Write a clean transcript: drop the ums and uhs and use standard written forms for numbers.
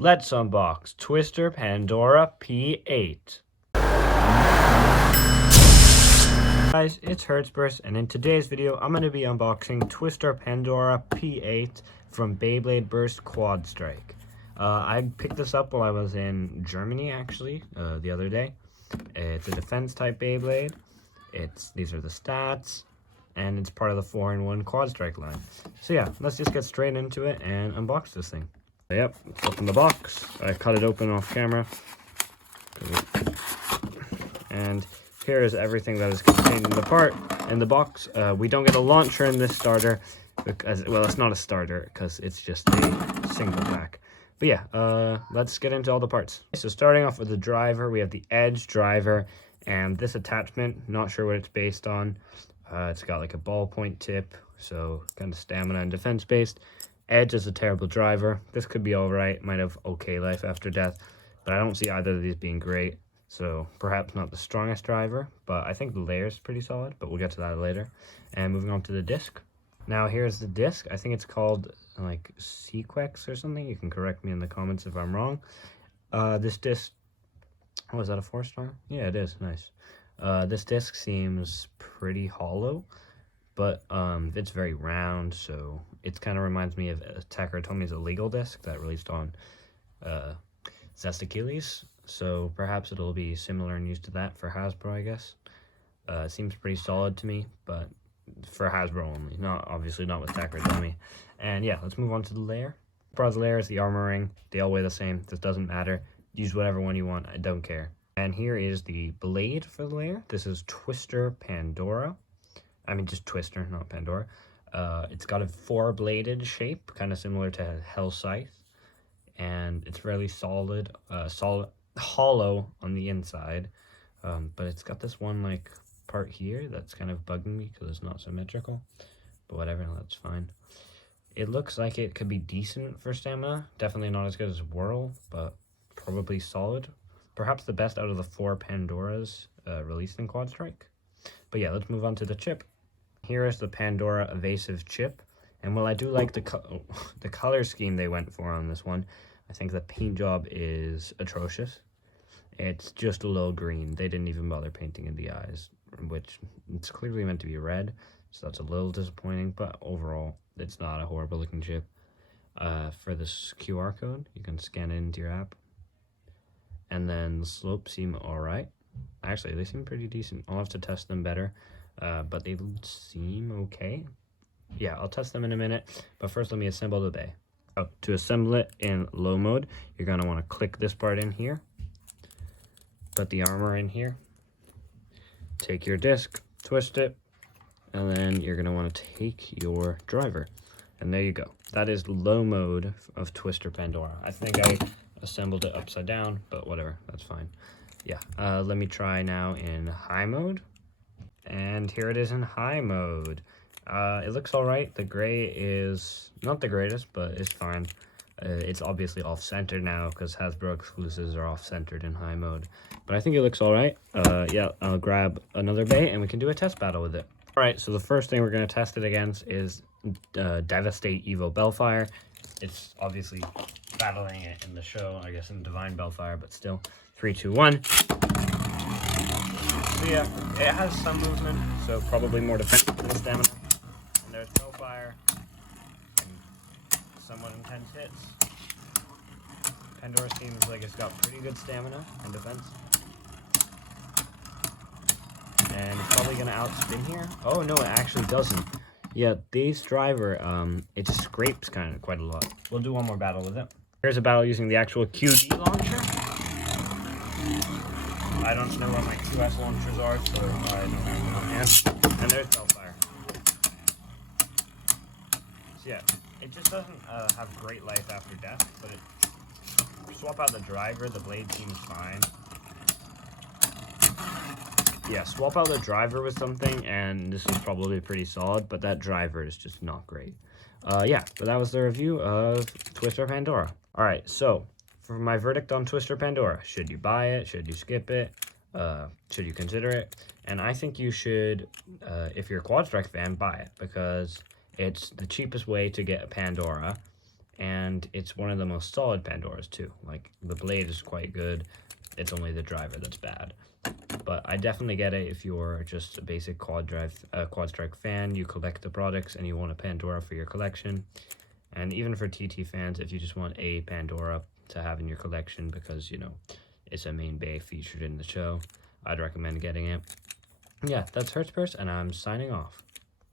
Let's unbox Twister Pandora P8. Guys, it's Hertzburst, and in today's video, I'm going to be unboxing Twister Pandora P8 from Beyblade Burst Quad Strike. I picked this up while I was in Germany, actually, the other day. It's a defense type Beyblade. These are the stats, and it's part of the 4-in-1 Quad Strike line. So yeah, let's just get straight into it and unbox this thing. Yep, let's open the box. I cut it open off camera. And here is everything that is contained in the box. We don't get a launcher in this starter because, well, it's not a starter because it's just a single pack. But yeah, let's get into all the parts. So starting off with the driver, we have the edge driver and this attachment. Not sure what it's based on. It's got like a ballpoint tip, so kind of stamina and defense based. Edge is a terrible driver. This could be alright, might have okay life after death, but I don't see either of these being great. So perhaps not the strongest driver, but I think the layer is pretty solid, but we'll get to that later. And moving on to the disc. Now here's the disc. I think it's called like Sequex or something. You can correct me in the comments if I'm wrong. This disc, oh, is that a 4-star? Yeah, it is. Nice. This disc seems pretty hollow, but it's very round, so it kind of reminds me of Takara Tomi's illegal disc that released on Zestakili's. So perhaps it'll be similar and used to that for Hasbro, I guess. It seems pretty solid to me, but for Hasbro only, obviously not with Takara Tomi. And yeah, let's move on to the layer. Part of the layer is the armor ring. They all weigh the same. This doesn't matter. Use whatever one you want. I don't care. And here is the blade for the layer. This is Twister Pandora. I mean, just Twister, not Pandora. It's got a 4-bladed shape, kind of similar to Hell Scythe. And it's fairly solid, hollow on the inside. But it's got this one, like, part here that's kind of bugging me because it's not symmetrical. But whatever, that's fine. It looks like it could be decent for stamina. Definitely not as good as Whirl, but probably solid. Perhaps the best out of the 4 Pandoras released in Quad Strike. But yeah, let's move on to the chip. Here is the Pandora Evasive chip. And while I do like the color scheme they went for on this one, I think the paint job is atrocious. It's just a little green. They didn't even bother painting in the eyes, which it's clearly meant to be red. So that's a little disappointing, but overall, it's not a horrible looking chip. For this QR code, you can scan it into your app. And then the slopes seem alright. Actually, they seem pretty decent. I'll have to test them better, but they seem okay. Yeah, I'll test them in a minute, but first let me assemble the bay. So, to assemble it in low mode, you're going to want to click this part in here, put the armor in here, take your disc, twist it, and then you're going to want to take your driver. And there you go. That is low mode of Twister Pandora. I think I assembled it upside down, but whatever, that's fine. Yeah, let me try now in high mode. And here it is in high mode. It looks alright. The gray is not the greatest, but it's fine. It's obviously off-centered now because Hasbro exclusives are off-centered in high mode. But I think it looks alright. Yeah, I'll grab another bay and we can do a test battle with it. Alright, so the first thing we're going to test it against is Devastate Evil Bellfire. It's obviously battling it in the show, I guess in Divine Bellfire, but still. 3, 2, 1. So yeah, it has some movement, so probably more defensive than stamina. And there's Bellfire, and somewhat intense hits. Pandora seems like it's got pretty good stamina and defense. And it's probably gonna outspin here. Oh no, it actually doesn't. Yeah, this driver, it just scrapes quite a lot. We'll do one more battle with it. Here's a battle using the actual QD launcher. I don't know what my QS launchers are, so I don't have them on hand. And there's Bellfire. So yeah, it just doesn't have great life after death, but swap out the driver, the blade seems fine. Yeah, swap out the driver with something, and this is probably pretty solid, but that driver is just not great. Yeah, but that was the review of Twister Pandora. Alright, so, for my verdict on Twister Pandora, should you buy it? Should you skip it? Should you consider it? And I think you should, if you're a Quad Strike fan, buy it, because it's the cheapest way to get a Pandora, and it's one of the most solid Pandoras too. Like, the blade is quite good, it's only the driver that's bad. But I definitely get it if you're just a basic quad strike fan, you collect the products and you want a Pandora for your collection. And even for TT fans, if you just want a Pandora to have in your collection because, you know, it's a main bay featured in the show, I'd recommend getting it. Yeah, that's Hertzpurse, and I'm signing off.